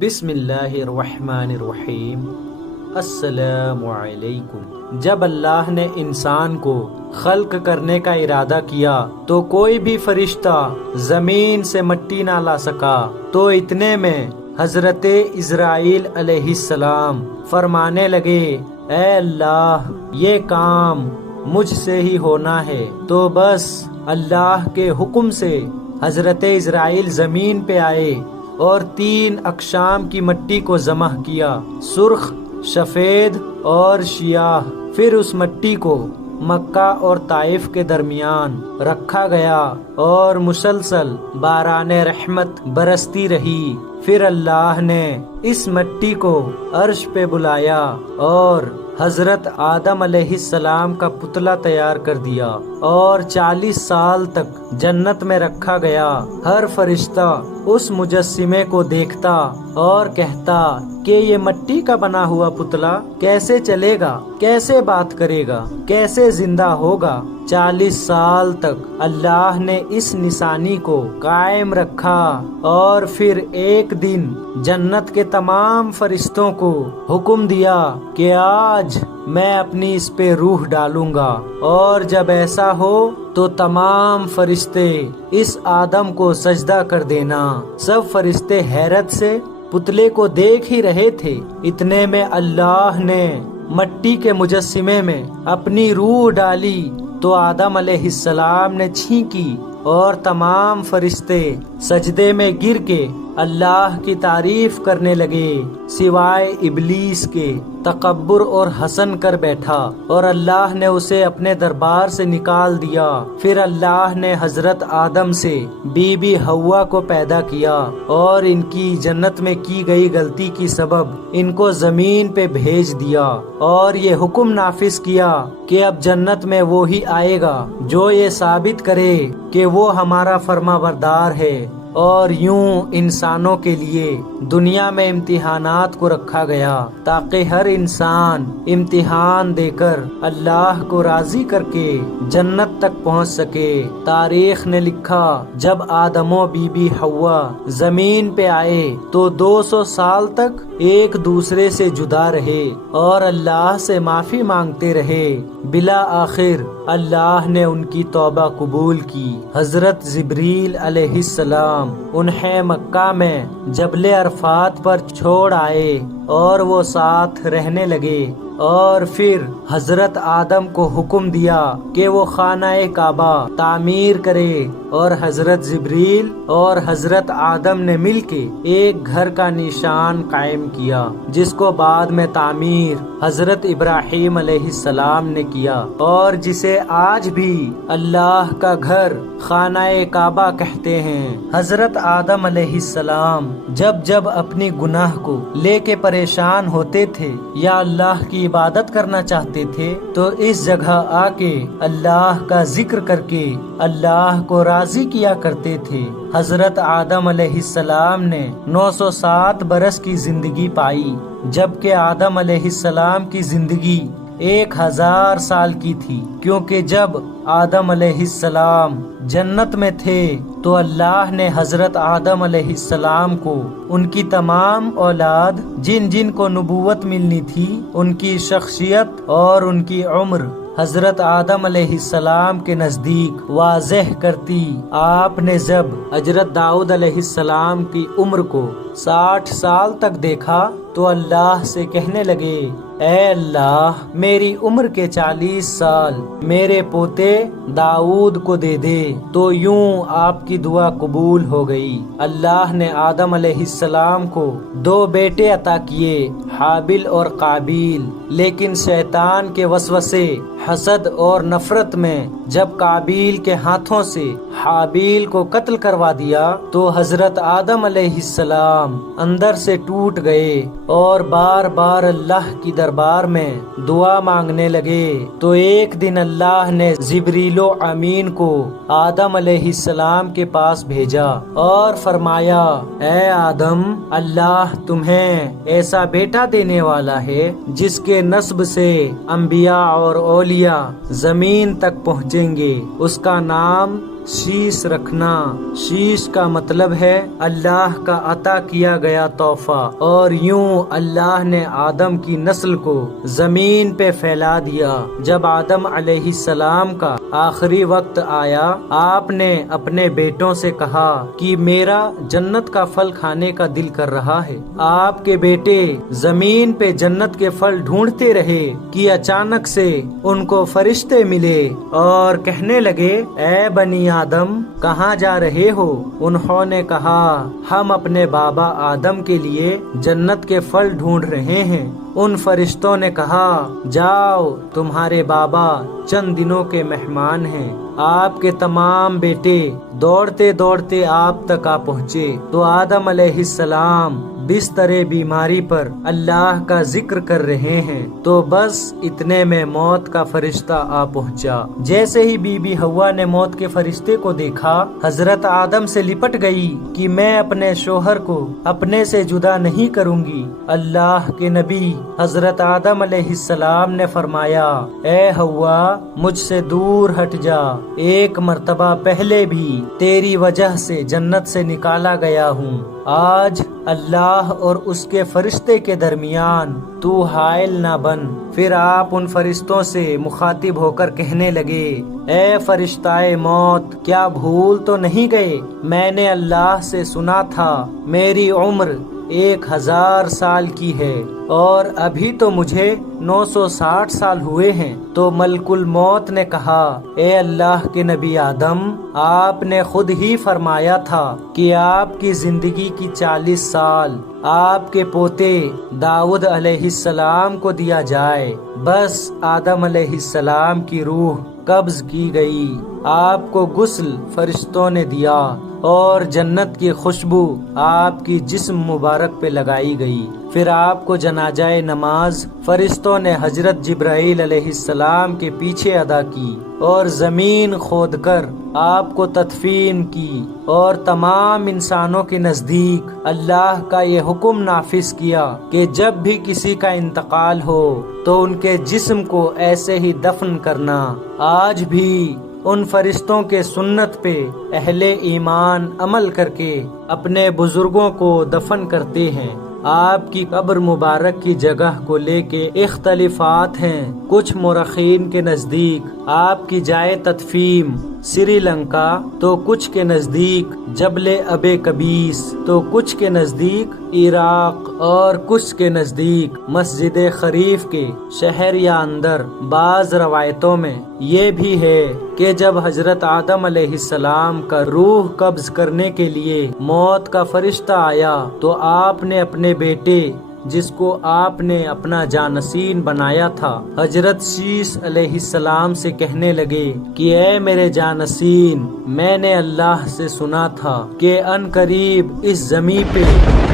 بسم اللہ الرحمن الرحیم۔ السلام علیکم۔ جب اللہ نے انسان کو خلق کرنے کا ارادہ کیا تو کوئی بھی فرشتہ زمین سے مٹی نہ لا سکا، تو اتنے میں حضرت اسرائیل علیہ السلام فرمانے لگے، اے اللہ، یہ کام مجھ سے ہی ہونا ہے۔ تو بس اللہ کے حکم سے حضرت اسرائیل زمین پہ آئے اور 3 اقسام کی مٹی کو جمع کیا، سرخ، سفید اور سیاہ۔ پھر اس مٹی کو مکہ اور طائف کے درمیان رکھا گیا اور مسلسل باران رحمت برستی رہی۔ پھر اللہ نے اس مٹی کو عرش پہ بلایا اور حضرت آدم علیہ السلام کا پتلا تیار کر دیا اور 40 سال تک جنت میں رکھا گیا۔ ہر فرشتہ اس مجسمے کو دیکھتا اور کہتا کہ یہ مٹی کا بنا ہوا پتلا کیسے چلے گا، کیسے بات کرے گا، کیسے زندہ ہوگا۔ 40 سال تک اللہ نے اس نشانی کو قائم رکھا اور پھر ایک دن جنت کے تمام فرشتوں کو حکم دیا کہ آج میں اپنی اس پہ روح ڈالوں گا، اور جب ایسا ہو تو تمام فرشتے اس آدم کو سجدہ کر دینا۔ سب فرشتے حیرت سے پتلے کو دیکھ ہی رہے تھے، اتنے میں اللہ نے مٹی کے مجسمے میں اپنی روح ڈالی تو آدم علیہ السلام نے چھینکی اور تمام فرشتے سجدے میں گر کے اللہ کی تعریف کرنے لگے، سوائے ابلیس کے تکبر اور حسن کر بیٹھا، اور اللہ نے اسے اپنے دربار سے نکال دیا۔ پھر اللہ نے حضرت آدم سے بی بی حوا کو پیدا کیا اور ان کی جنت میں کی گئی غلطی کی سبب ان کو زمین پہ بھیج دیا، اور یہ حکم نافذ کیا کہ اب جنت میں وہی آئے گا جو یہ ثابت کرے کہ وہ ہمارا فرما بردار ہے۔ اور یوں انسانوں کے لیے دنیا میں امتحانات کو رکھا گیا تاکہ ہر انسان امتحان دے کر اللہ کو راضی کر کے جنت تک پہنچ سکے۔ تاریخ نے لکھا، جب آدم و بی بی حوا زمین پہ آئے تو 200 سال تک ایک دوسرے سے جدا رہے اور اللہ سے معافی مانگتے رہے۔ بلا آخر اللہ نے ان کی توبہ قبول کی۔ حضرت جبریل علیہ السلام انہیں مکہ میں جبل عرفات پر چھوڑ آئے اور وہ ساتھ رہنے لگے، اور پھر حضرت آدم کو حکم دیا کہ وہ خانہ کعبہ تعمیر کرے، اور حضرت جبریل اور حضرت آدم نے مل کے ایک گھر کا نشان قائم کیا، جس کو بعد میں تعمیر حضرت ابراہیم علیہ السلام نے کیا، اور جسے آج بھی اللہ کا گھر خانہ کعبہ کہتے ہیں۔ حضرت آدم علیہ السلام جب جب اپنی گناہ کو لے کے پریشان ہوتے تھے یا اللہ کی عبادت کرنا چاہتے تھے تو اس جگہ آ کے اللہ کا ذکر کر کے اللہ کو راضی کیا کرتے تھے۔ حضرت آدم علیہ السلام نے 907 برس کی زندگی پائی، جبکہ آدم علیہ السلام کی زندگی 1000 سال کی تھی، کیونکہ جب آدم علیہ السلام جنت میں تھے تو اللہ نے حضرت آدم علیہ السلام کو ان کی تمام اولاد جن جن کو نبوت ملنی تھی، ان کی شخصیت اور ان کی عمر حضرت آدم علیہ السلام کے نزدیک واضح کرتی۔ آپ نے جب حضرت داؤد علیہ السلام کی عمر کو 60 سال تک دیکھا تو اللہ سے کہنے لگے، اے اللہ، میری عمر کے 40 سال میرے پوتے داؤد کو دے دے۔ تو یوں آپ کی دعا قبول ہو گئی۔ اللہ نے آدم علیہ السلام کو 2 بیٹے عطا کیے، حابیل اور قابیل، لیکن شیطان کے وسوسے، حسد اور نفرت میں جب قابیل کے ہاتھوں سے حابیل کو قتل کروا دیا تو حضرت آدم علیہ السلام اندر سے ٹوٹ گئے اور بار بار اللہ کی دربار میں دعا مانگنے لگے۔ تو ایک دن اللہ نے جبریل و امین کو آدم علیہ السلام کے پاس بھیجا اور فرمایا، اے آدم، اللہ تمہیں ایسا بیٹا دینے والا ہے جس کے نسب سے انبیاء اور اولیاء زمین تک پہنچیں گے، اس کا نام شیش رکھنا۔ شیش کا مطلب ہے اللہ کا عطا کیا گیا تحفہ، اور یوں اللہ نے آدم کی نسل کو زمین پہ پھیلا دیا۔ جب آدم علیہ السلام کا آخری وقت آیا، آپ نے اپنے بیٹوں سے کہا کہ میرا جنت کا پھل کھانے کا دل کر رہا ہے۔ آپ کے بیٹے زمین پہ جنت کے پھل ڈھونڈتے رہے کہ اچانک سے ان کو فرشتے ملے اور کہنے لگے، اے بنی آدم کہاں جا رہے ہو؟ انہوں نے کہا، ہم اپنے بابا آدم کے لیے جنت کے پھل ڈھونڈ رہے ہیں۔ ان فرشتوں نے کہا، جاؤ تمہارے بابا چند دنوں کے مہمان ہیں۔ آپ کے تمام بیٹے دوڑتے دوڑتے آپ تک آ پہنچے تو آدم علیہ السلام بستر بیماری پر اللہ کا ذکر کر رہے ہیں، تو بس اتنے میں موت کا فرشتہ آ پہنچا۔ جیسے ہی بی بی حوا نے موت کے فرشتے کو دیکھا، حضرت آدم سے لپٹ گئی کہ میں اپنے شوہر کو اپنے سے جدا نہیں کروں گی۔ اللہ کے نبی حضرت آدم علیہ السلام نے فرمایا، اے حوا مجھ سے دور ہٹ جا، ایک مرتبہ پہلے بھی تیری وجہ سے جنت سے نکالا گیا ہوں، آج اللہ اور اس کے فرشتے کے درمیان تو حائل نہ بن۔ پھر آپ ان فرشتوں سے مخاطب ہو کر کہنے لگے، اے فرشتائے موت کیا بھول تو نہیں گئے؟ میں نے اللہ سے سنا تھا میری عمر 1000 سال کی ہے اور ابھی تو مجھے 960 سال ہوئے ہیں۔ تو ملک الموت نے کہا، اے اللہ کے نبی آدم آپ نے خود ہی فرمایا تھا کہ آپ کی زندگی کی 40 سال آپ کے پوتے داؤد علیہ السلام کو دیا جائے۔ بس آدم علیہ السلام کی روح قبض کی گئی، آپ کو غسل فرشتوں نے دیا اور جنت کی خوشبو آپ کی جسم مبارک پہ لگائی گئی۔ پھر آپ کو جنازہ نماز فرشتوں نے حضرت جبرائیل علیہ السلام کے پیچھے ادا کی اور زمین کھود کر آپ کو تدفین کی، اور تمام انسانوں کے نزدیک اللہ کا یہ حکم نافذ کیا کہ جب بھی کسی کا انتقال ہو تو ان کے جسم کو ایسے ہی دفن کرنا۔ آج بھی ان فرشتوں کے سنت پہ اہل ایمان عمل کر کے اپنے بزرگوں کو دفن کرتے ہیں۔ آپ کی قبر مبارک کی جگہ کو لے کے اختلافات ہیں۔ کچھ مورخین کے نزدیک آپ کی جائے تدفین سری لنکا، تو کچھ کے نزدیک جبل ابے کبیس، تو کچھ کے نزدیک عراق، اور کچھ کے نزدیک مسجد خریف کے شہر یا اندر۔ بعض روایتوں میں یہ بھی ہے کہ جب حضرت آدم علیہ السلام کا روح قبض کرنے کے لیے موت کا فرشتہ آیا تو آپ نے اپنے بیٹے جس کو آپ نے اپنا جانشین بنایا تھا حضرت شیش علیہ السلام سے کہنے لگے کہ اے میرے جانشین، میں نے اللہ سے سنا تھا کہ ان قریب اس زمین پہ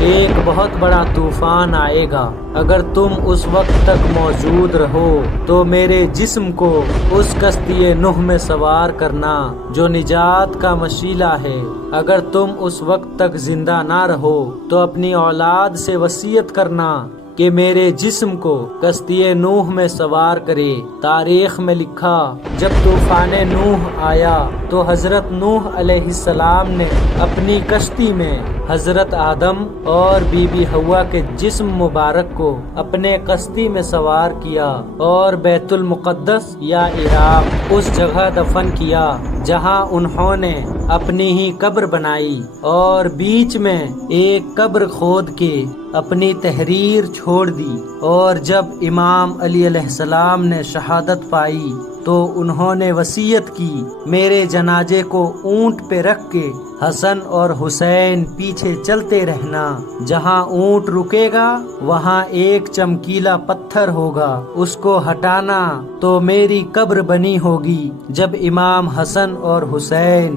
ایک بہت بڑا طوفان آئے گا، اگر تم اس وقت تک موجود رہو تو میرے جسم کو اس کشتی نوح میں سوار کرنا جو نجات کا وسیلہ ہے۔ اگر تم اس وقت تک زندہ نہ رہو تو اپنی اولاد سے وصیت کرنا کہ میرے جسم کو کشتی نوح میں سوار کرے۔ تاریخ میں لکھا، جب طوفان نوح آیا تو حضرت نوح علیہ السلام نے اپنی کشتی میں حضرت آدم اور بی بی حوا کے جسم مبارک کو اپنے کشتی میں سوار کیا اور بیت المقدس یا عراق اس جگہ دفن کیا جہاں انہوں نے اپنی ہی قبر بنائی، اور بیچ میں ایک قبر کھود کے اپنی تحریر چھوڑ دی۔ اور جب امام علی علیہ السلام نے شہادت پائی تو انہوں نے وصیت کی، میرے جنازے کو اونٹ پہ رکھ کے حسن اور حسین پیچھے چلتے رہنا، جہاں اونٹ رکے گا وہاں ایک چمکیلا پتھر ہوگا، اس کو ہٹانا تو میری قبر بنی ہوگی۔ جب امام حسن اور حسین